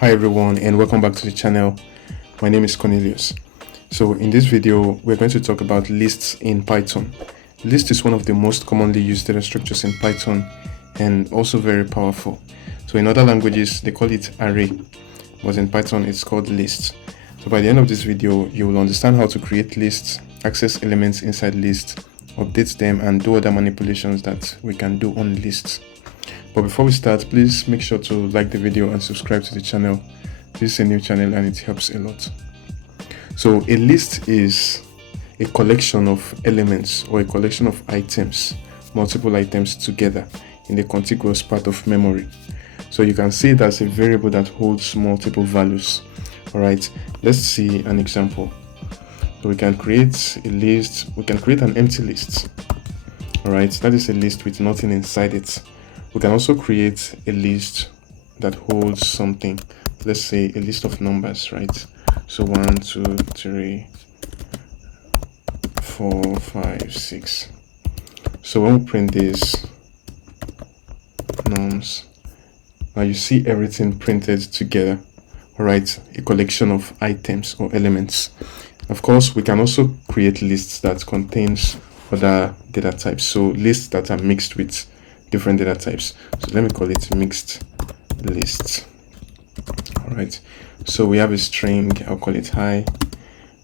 Hi everyone, and welcome back to the channel. My name is Cornelius. So in this video we're going to talk about lists in Python. List is one of the most commonly used data structures in Python and also very powerful. So in other languages they call it array, but in Python it's called lists. So by the end of this video you will understand how to create lists, access elements inside lists, update them, and do other manipulations that we can do on lists. But before we start, please make sure to like the video and subscribe to the channel. This is a new channel and it helps a lot. So a list is a collection of elements or a collection of items, multiple items together in a contiguous part of memory. So you can see it as a variable that holds multiple values. Alright, let's see an example. So we can create a list, we can create an empty list. Alright, that is a list with nothing inside it. We can also create a list that holds something. Let's say a list of numbers, right? So 1, 2, 3, 4, 5, 6. So when we print this nums, now you see everything printed together. All right, a collection of items or elements. Of course, we can also create lists that contains other data types. So lists that are mixed with different data types. So let me call it mixed lists. All right, so we have a string, I'll call it hi.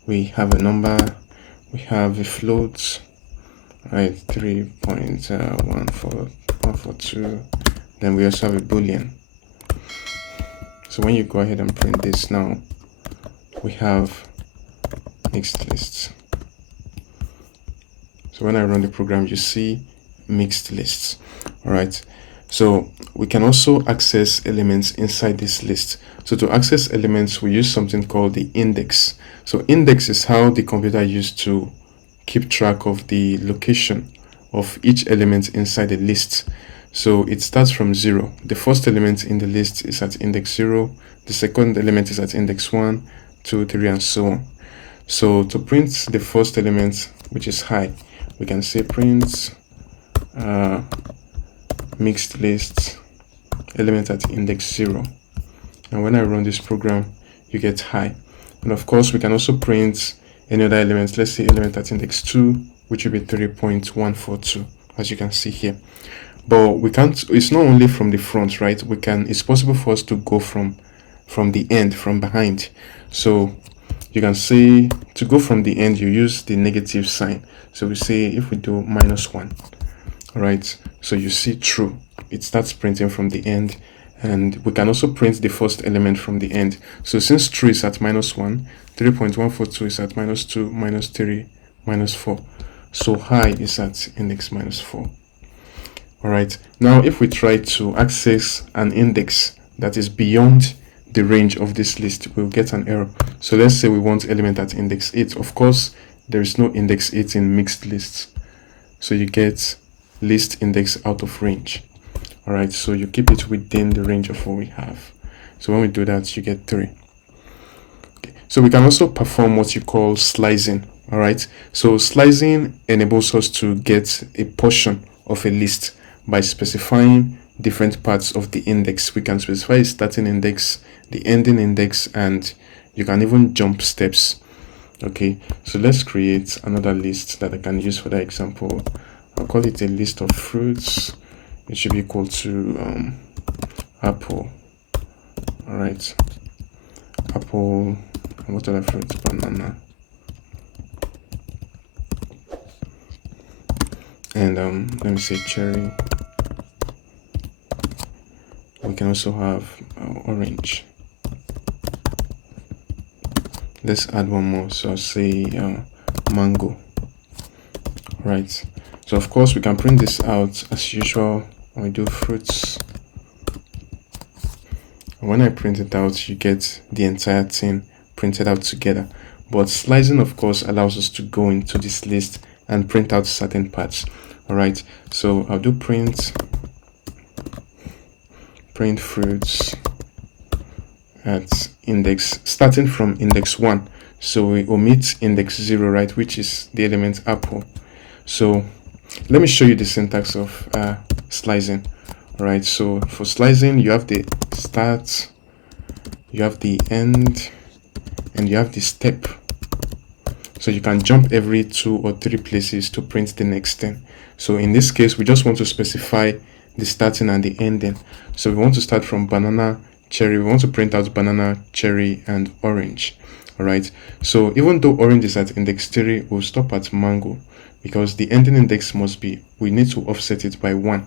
We have a number, we have a float, right, 3.142. Then we also have a boolean. So when you go ahead and print this now, we have mixed lists. So when I run the program, you see mixed lists. All right, so we can also access elements inside this list. So to access elements, we use something called the index. So index is how the computer used to keep track of the location of each element inside the list. So it starts from 0. The first element in the list is at index 0. The second element is at index 1, 2, 3, and so on. So to print the first element, which is hi, we can say print mixed list element at index 0. And when I run this program, you get hi. And of course, we can also print any other elements. Let's say element at index 2, which will be 3.142, as you can see here. But we can't, it's not only from the front, right? It's possible for us to go from the end, from behind. So you can say to go from the end, you use the negative sign. So we say if we do -1, all right, so you see true, it starts printing from the end. And we can also print the first element from the end. So since true is at -1, 3.142 is at -2, -3, -4. So hi is at index -4. All right, now if we try to access an index that is beyond the range of this list, we'll get an error. So let's say we want element at index 8. Of course, there is no index 8 in mixed lists. So you get list index out of range. All right, so you keep it within the range of what we have. So when we do that, you get 3. Okay. So we can also perform what you call slicing. All right, so slicing enables us to get a portion of a list by specifying different parts of the index. We can specify a starting index, the ending index, and you can even jump steps. Okay, so let's create another list that I can use for that example. I'll call it a list of fruits. It should be equal to apple. All right, apple, and what other fruits? Banana, and let me say cherry. We can also have orange. Let's add one more. So I'll say mango. Right, so of course we can print this out as usual. We do fruits. When I print it out, you get the entire thing printed out together. But slicing, of course, allows us to go into this list and print out certain parts. All right, so I'll do print fruits at index, starting from index 1. So we omit index 0, right, which is the element apple. So let me show you the syntax of slicing. All right, so for slicing, you have the start you have the end, and you have the step. So you can jump every 2 or 3 places to print the next thing. So in this case, we just want to specify the starting and the ending. So we want to start from banana, cherry. We want to print out banana, cherry, and orange. All right. So even though orange is at index 3, we'll stop at mango because the ending index must be, we need to offset it by 1.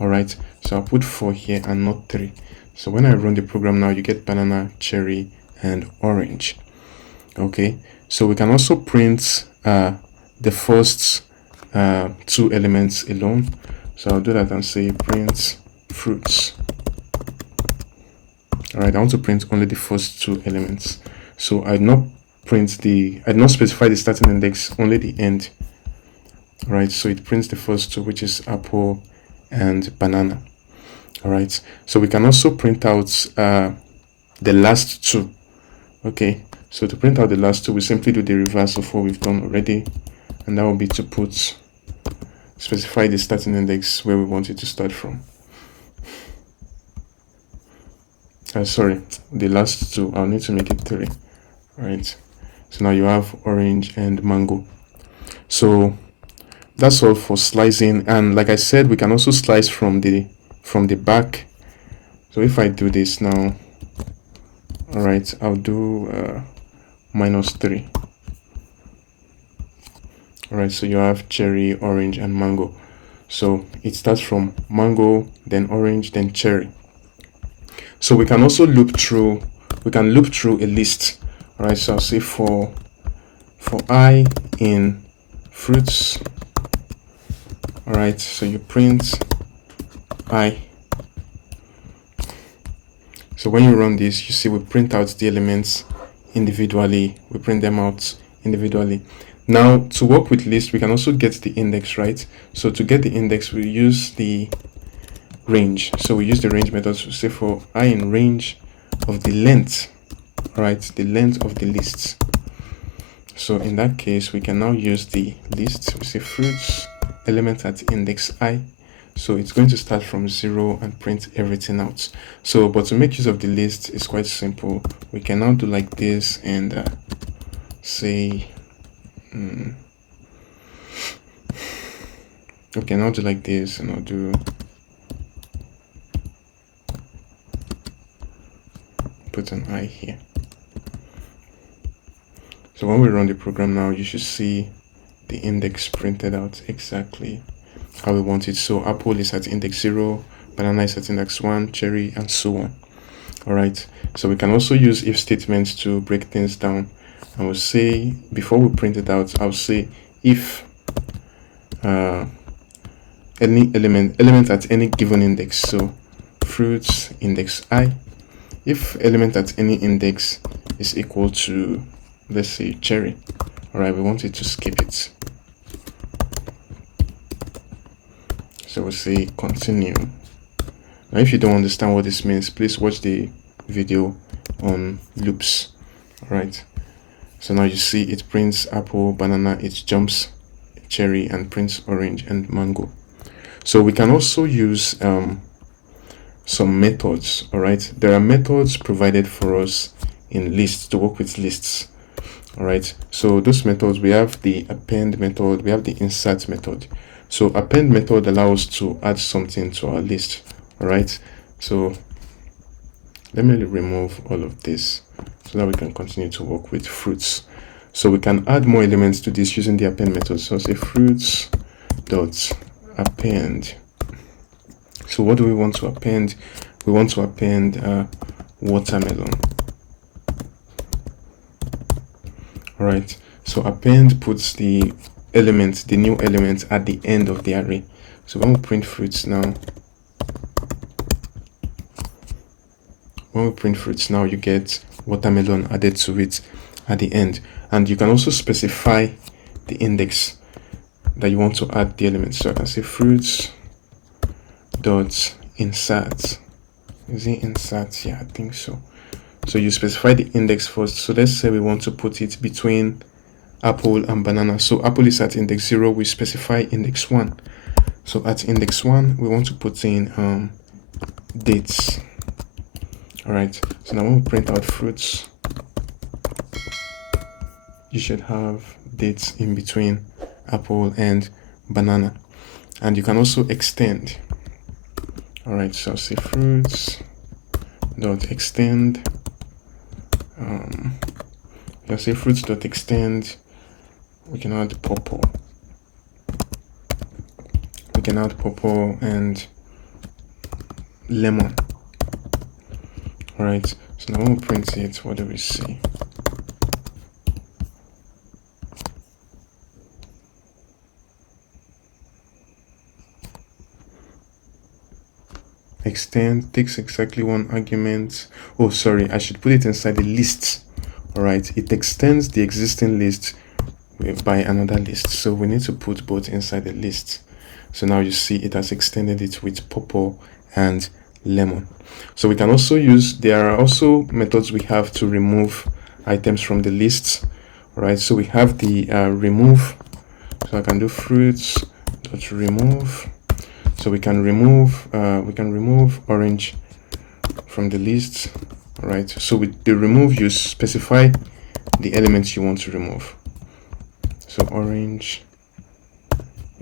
All right. So I'll put 4 here and not 3. So when I run the program now, you get banana, cherry, and orange. Okay. So we can also print the first 2 elements alone. So I'll do that and say print fruits. All right, I want to print only the first 2 elements. So I'd not specify the starting index, only the end. All right, so it prints the first 2, which is apple and banana. All right, so we can also print out the last 2. Okay, so to print out the last 2, we simply do the reverse of what we've done already, and that will be to specify the starting index where we want it to start from. Sorry, the last 2, I'll need to make it 3. All right, so now you have orange and mango. So that's all for slicing, and like I said, we can also slice from the back. So if I do this now, all right, I'll do -3. All right, so you have cherry, orange, and mango. So it starts from mango, then orange, then cherry. So we can also loop through a list. All right, so I'll say for I in fruits. All right, so you print I. So when you run this, you see we print out the elements individually. We print them out individually. Now, to work with list, we can also get the index, right? So to get the index, we use the range. So we use the range method to say for I in range of the length, right? The length of the lists. So in that case, we can now use the list. We say fruits element at index I. So it's going to start from 0 and print everything out. So, but to make use of the list is quite simple. We can now do like this and say, okay, now do like this, and I'll do put an I here. So when we run the program now, you should see the index printed out exactly how we want it. So apple is at index 0, banana is at index 1, cherry, and so on. All right, so we can also use if statements to break things down. And we'll say, before we print it out, I'll say if any element at any given index. So fruits index I, if element at any index is equal to, let's say, cherry. All right, we want it to skip it. So we'll say continue. Now, if you don't understand what this means, please watch the video on loops. All right. So now you see it prints apple, banana, it jumps cherry, and prints orange and mango. So we can also use some methods. All right. There are methods provided for us in lists to work with lists. All right. So those methods, we have the append method, we have the insert method. So append method allows to add something to our list. All right. So let me remove all of this so that we can continue to work with fruits. So we can add more elements to this using the append method. So I'll say fruits dot append. So what do we want to append? We want to append watermelon. All right. So append puts the element, the new element, at the end of the array. So when we print fruits now, you get watermelon added to it at the end. And you can also specify the index that you want to add the element. So I can say fruits dot insert. Is it insert? Yeah, I think so. So you specify the index first. So let's say we want to put it between apple and banana. So apple is at index 0, we specify index 1. So at index 1, we want to put in dates. All right, so now when we print out fruits, you should have dates in between apple and banana, and you can also extend. All right, so I'll say fruits dot extend. I'll say fruits dot extend. We can add purple. We can add purple and lemon. All right, so now when we print it, what do we see? Extend takes exactly one argument. Oh, sorry, I should put it inside the list. All right, it extends the existing list by another list, so we need to put both inside the list. So now you see it has extended it with purple and lemon. So we can also use, there are also methods we have to remove items from the list. All right, so we have the remove. So I can do fruits dot remove. So we can remove orange from the list. All right, so with the remove, you specify the elements you want to remove. So orange,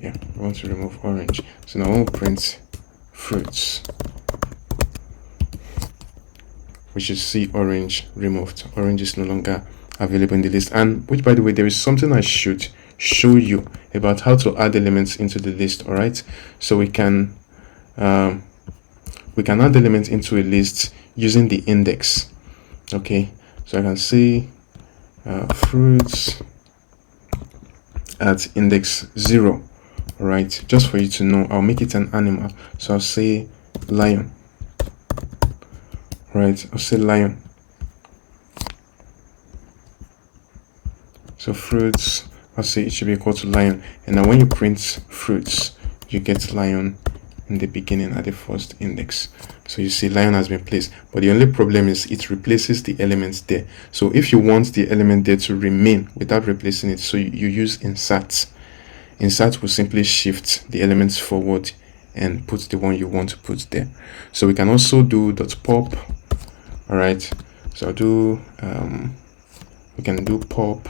yeah, we want to remove orange. So now we'll print fruits. We should see orange removed. Orange is no longer available in the list. And which, by the way, there is something I should show you about how to add elements into the list. All right, so we can add elements into a list using the index. Okay, so I can say fruits at index 0. All right, just for you to know, I'll make it an animal. So I'll say lion. All right, I'll say lion. So fruits, I'll say it should be equal to lion. And now when you print fruits, you get lion in the beginning at the first index. So you see lion has been placed, but the only problem is it replaces the elements there. So if you want the element there to remain without replacing it, so you use insert. Insert will simply shift the elements forward and put the one you want to put there. So we can also do .pop. All right, so I'll do we can do pop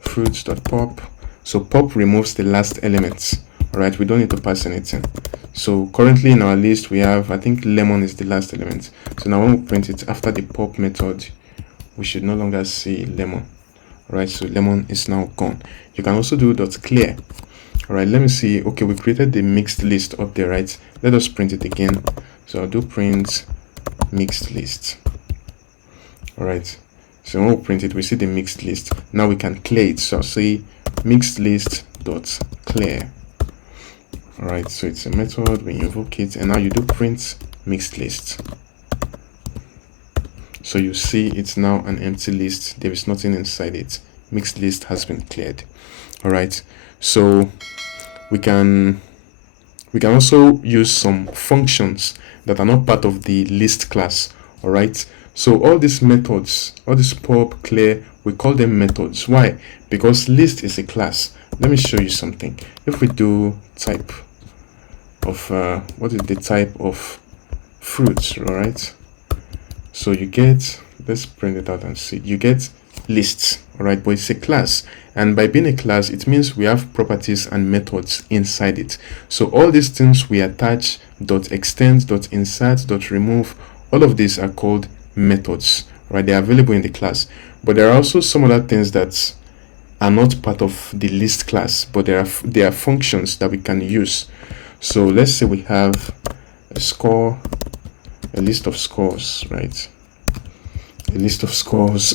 fruits.pop. So pop removes the last elements. All right, we don't need to pass anything. So currently in our list we have, I think lemon is the last element. So now when we print it after the pop method, we should no longer see lemon. All right, so lemon is now gone. You can also do .clear. All right, let me see. Okay, we created the mixed list up there, right? Let us print it again. So I'll do print mixed list. All right, so when we print it, we see the mixed list. Now we can clear it. So I'll say mixed list dot clear. All right, so it's a method, we invoke it, and now you do print mixed list. So you see it's now an empty list. There is nothing inside it. Mixed list has been cleared. All right, so we can also use some functions that are not part of the list class. All right, so all these methods, all this pop, clear, we call them methods. Why? Because list is a class. Let me show you something. If we do type of what is the type of fruits, all right, so you get, let's print it out and see, you get lists. All right, but it's a class, and by being a class, it means we have properties and methods inside it. So all these things we attach, .extend, .insert, .remove, all of these are called methods, right? They are available in the class, but there are also some other things that are not part of the list class, but there are functions that we can use. So let's say we have a score, a list of scores, right? A list of scores.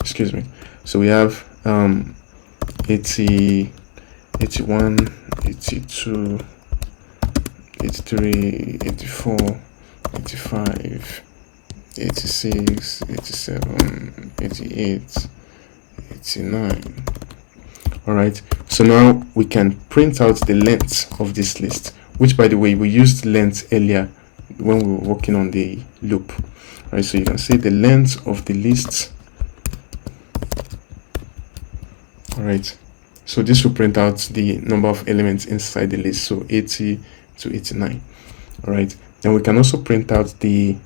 Excuse me. So we have 80, 81, 82, 83, 84, 85, 86, 87, 88, 89. All right, so now we can print out the length of this list, which, by the way, we used length earlier when we were working on the loop. All right, so you can see the length of the list. All right, so this will print out the number of elements inside the list, so 80 to 89. All right, then we can also print out the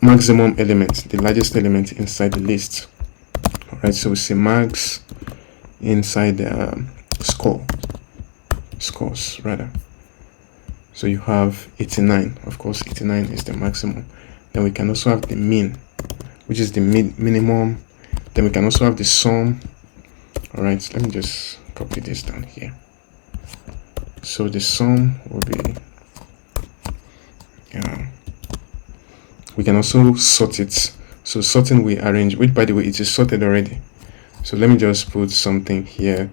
maximum element, the largest element inside the list. All right, so we say max inside the scores rather. So you have 89. Of course, 89 is the maximum. Then we can also have the mean, which is the minimum. Then we can also have the sum. All right, let me just copy this down here. So the sum will be, we can also sort it. So sorting, we arrange, which by the way, it is sorted already. So let me just put something here.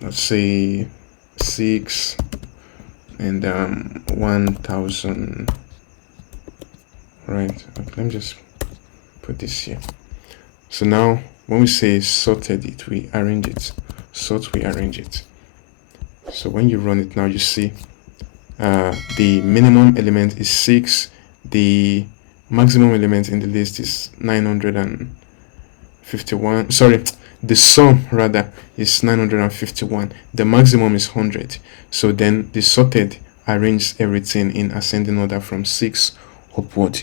Let's say 6 and 1000. Right, okay, let me just put this here. So now when we say sorted it, we arrange it. Sort, we arrange it. So when you run it now, you see the minimum element is 6, the maximum element in the list is 951. Sorry, the sum rather is 951, the maximum is 100. So then the sorted arranges everything in ascending order from 6 upward.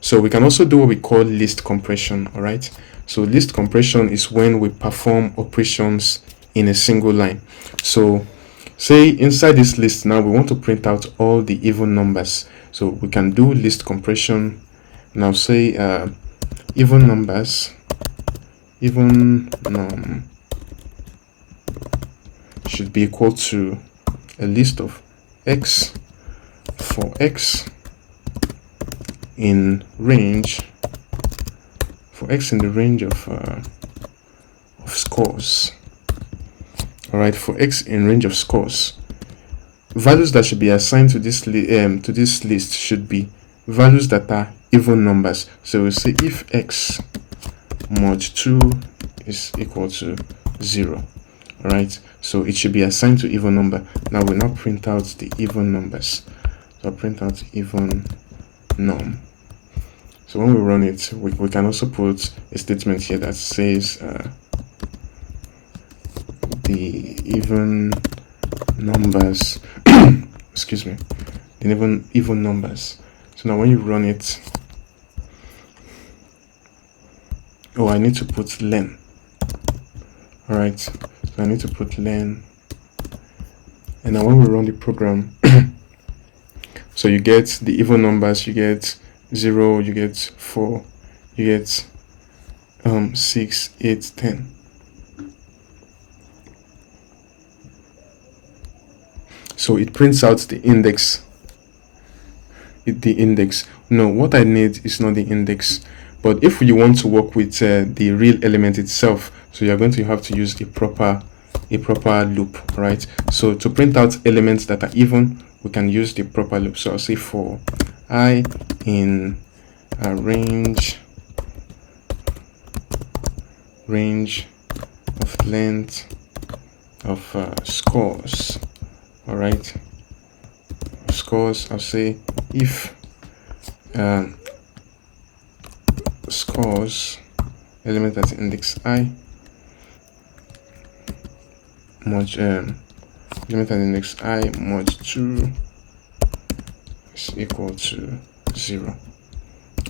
So we can also do what we call list compression. All right, so list compression is when we perform operations in a single line. So say inside this list now we want to print out all the even numbers, so we can do list compression. Now say even numbers, even num should be equal to a list of x for x in range, for x in the range of scores. All right, for x in range of scores, values that should be assigned to this list should be values that are even numbers. So we'll say if x mod 2 is equal to 0. All right, so it should be assigned to even number. Now we'll now print out the even numbers. So I'll print out even num. So when we run it, we can also put a statement here that says the even numbers excuse me, the even numbers. So now when you run it, I need to put len. All right, so I need to put len, and now when we run the program so you get the even numbers, you get 0, you get 4, you get 6, 8, 10. So it prints out the index. No, what I need is not the index, but if you want to work with the real element itself, so you're going to have to use a proper loop, right? So to print out elements that are even, we can use the proper loop. So I'll say for I in a range of length of scores. All right, scores, I'll say if scores element at index I mod element at index I mod 2 is equal to 0.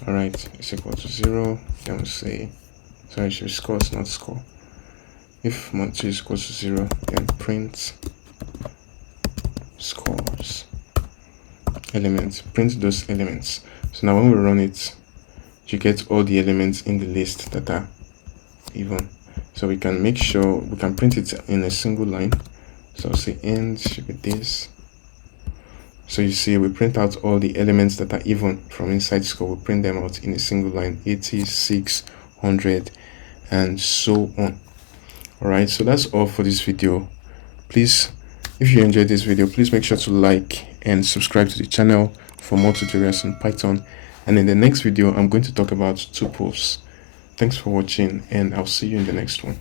All right, it's equal to 0. Then we'll say, sorry, it should be scores, not score. If mod 2 is equal to 0, then print scores elements, print those elements. So now when we run it, you get all the elements in the list that are even. So we can make sure we can print it in a single line. So I'll say end should be this. So you see we print out all the elements that are even from inside score. We print them out in a single line, 86, 100, and so on. All right, so that's all for this video. Please, if you enjoyed this video, please make sure to like and subscribe to the channel for more tutorials on Python. And in the next video, I'm going to talk about tuples. Thanks for watching, and I'll see you in the next one.